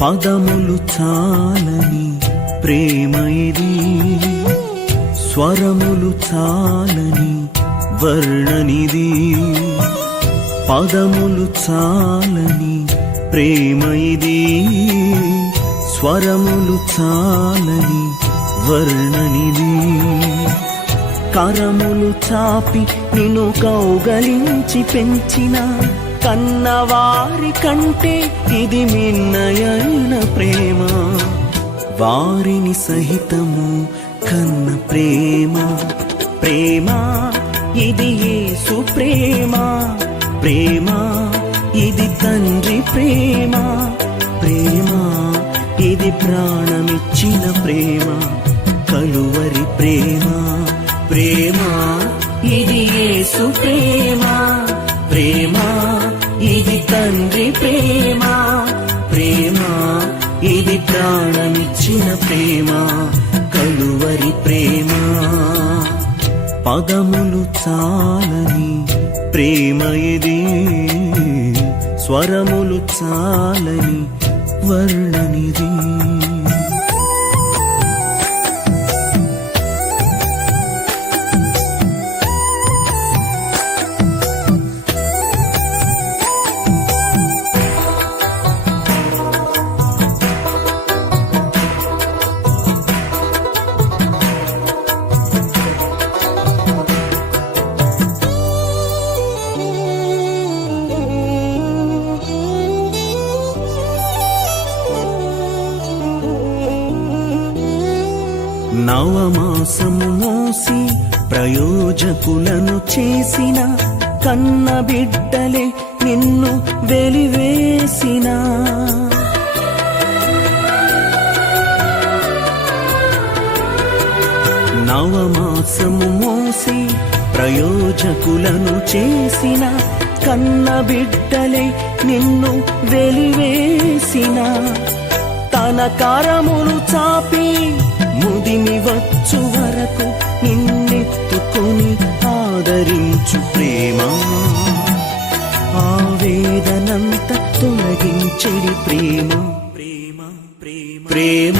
పదములు చాలని ప్రేమ ఇది, స్వరములు చాలని వర్ణనిది. పదములు చాలని ప్రేమ ఇది, స్వరములు చాలని వర్ణనిది. కరములు చాపి నిన్ను కౌగలించి పెంచిన కన్నవారి కంటే ఇది మిన్నయైన ప్రేమ. వారిని సహితము కన్న ప్రేమ. ప్రేమ ఇది యేసు ప్రేమ. ప్రేమ ఇది తండ్రి ప్రేమ. ప్రేమ ఇది ప్రాణమిచ్చిన ప్రేమ, కలువరి ప్రేమ. ప్రేమ ఇది యేసు ప్రేమ. ప్రేమ ఇది తండ్రి ప్రేమ. ప్రేమ ఇది ప్రాణమిచ్చిన ప్రేమ, కలువరి ప్రేమ. పదములు చాలని ప్రేమ ఇది, స్వరములు చాలని వర్ణనిది. నవమాసము మోసి ప్రయోజకులను చేసిన కన్న బిడ్డలే నిన్ను వెలివేసిన. నవమాసము మోసి ప్రయోజకులను చేసిన కన్న బిడ్డలే నిన్ను వెలివేసిన. తన కరములు చాపి ముదిమి వచ్చు వరకు నిన్నెత్తుకొని ఆదరించు ప్రేమ. ఆవేదనంత తొలగించెడి ప్రేమ. ప్రేమ ప్రేమ ప్రేమ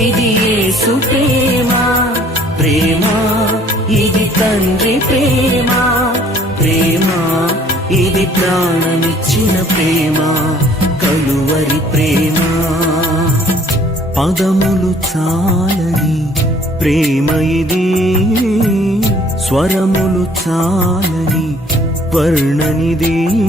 ఇది యేసు ప్రేమ. ప్రేమ ఇది తండ్రి ప్రేమ. ప్రేమ ఇది ప్రాణమిచ్చిన ప్రేమ, కలువరి ప్రేమ. పదములు చాలని ప్రేమ ఇది, స్వరములు చాలని వర్ణనిది.